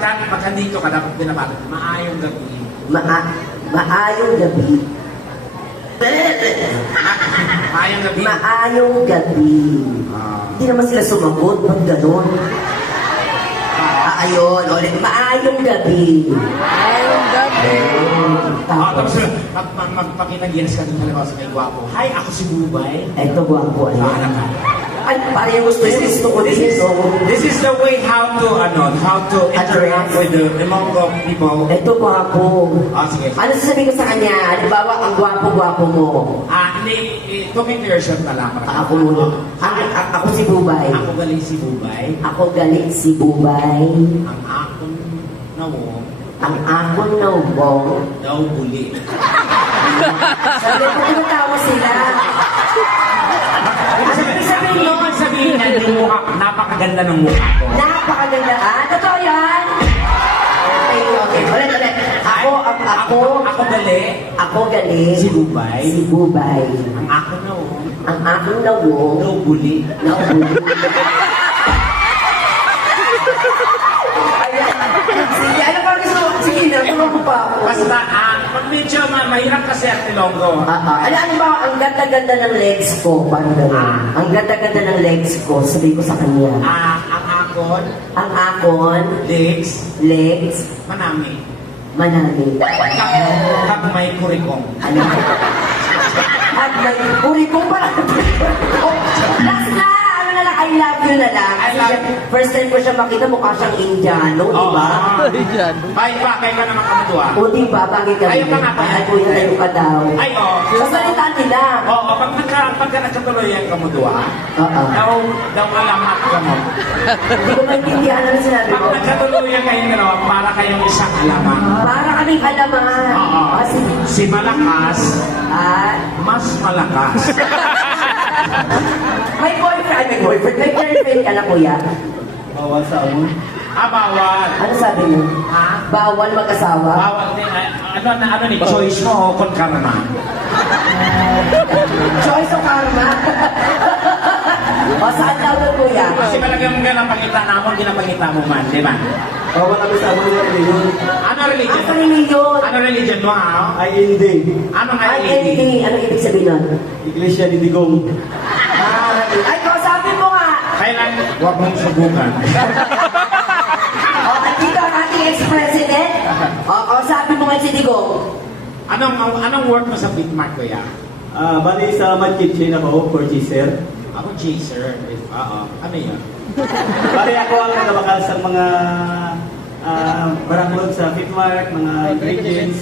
pagka dito ka, dapat binabati. Maayong gabi. Maayong gabi. Maayong gabi. Maayong gabi. Hindi naman sila sumagot. Ba't gano'n? Ayun, ulit. Maayong gabi. Maayong gabi. Tapos magpakinaginas ka dun sa kay Gwapo. Hi, ako si Bubay. Ito, gwapo. Paano ka? Ay, parang gusto ko dito. This is the way how to interact with the Mongol people. Ito, gwapo. Sige. Ano sasabihin ko sa kanya? Halimbawa, ang gwapo-gwapo mo. Hindi, talking to yourself na lang. Ako muna. Ako si Bubay. Ako galing si Bubay. Ako galing si Bubay. Ang akon na wong. Ang akon na ubong. Daw buli. Sabi ko, tumatawa sila. Ibig sabihin niya, yung mukha, napakaganda ng mukha ko. Napakaganda. Totoo yan? Okay. Ulit. Ako gali. Ako galing. Si Bubay. Si Bubay. Ang akon na wong. Ang akon na ubong. Daw buli. Na ubong. Sige, ano pa gusto mo? Sige, natulong ko pa ako. Basta, pag medyo mahirap kasi ang Ilonggo. Ano ba, ang ganda-ganda ng legs ko. Paano gano'n? Ang ganda-ganda ng legs ko. Sabi ko sa kanya. Ang akon, Ang akon, legs, manami. kag may kurikong. Ano? At nagpuri ko pala. Last na! Ano na lang, I love you na lang. I love you. First time ko siya makita, mukha siyang Indiano, di ba? Ay, dyan. Ay, pa, kayo ka naman kamutuwa. O di ba, bagay ka Ayaw ka nga pa. Ay, kuya, tayo ka daw. Ay, Sa salita nila. pagka nagkatuloy ang kamutuwa, Oo. daw alamat ka mo. Hindi ko maintindihan ano sinabi Pag ko. nagkatuloy ang kayong dalawa, para kayong isang alaman. Para kaming alaman. Oo. Sige. Si malakas, mas malakas. May boyfriend. May girlfriend ka na, kuya. Bawal sa amon. Bawal. Ano sabi niyo? Ha? Bawal mag-asawa? Bawal din. Ano ni, choice mo o kon ka naman? Choice of karma. O, saan daw doon, kuya? Kasi palagay mo ginapangita namon, ginapangita mo man, di ba? Bawal kami sa amon ng reliyon. Ano religion? Ang sarili yun. Ano religion mo, ha? Ay hindi. Ano nga Ay, hindi. Ano ibig sabihin nun? Iglesia ni Digong. Ay, kausapin mo nga. Kailan, huwag mong subukan. O, at dito ang ating ex-president. O, kausapin mo nga si Digong. Anong work mo sa Bitmark, kuya? Bali sa Mad Kitchen ako, purchaser. Ako, chaser. Oo. Ano yun? Bali ako ang nagabakal sa mga barakulog sa Fitmark, mga ingredients.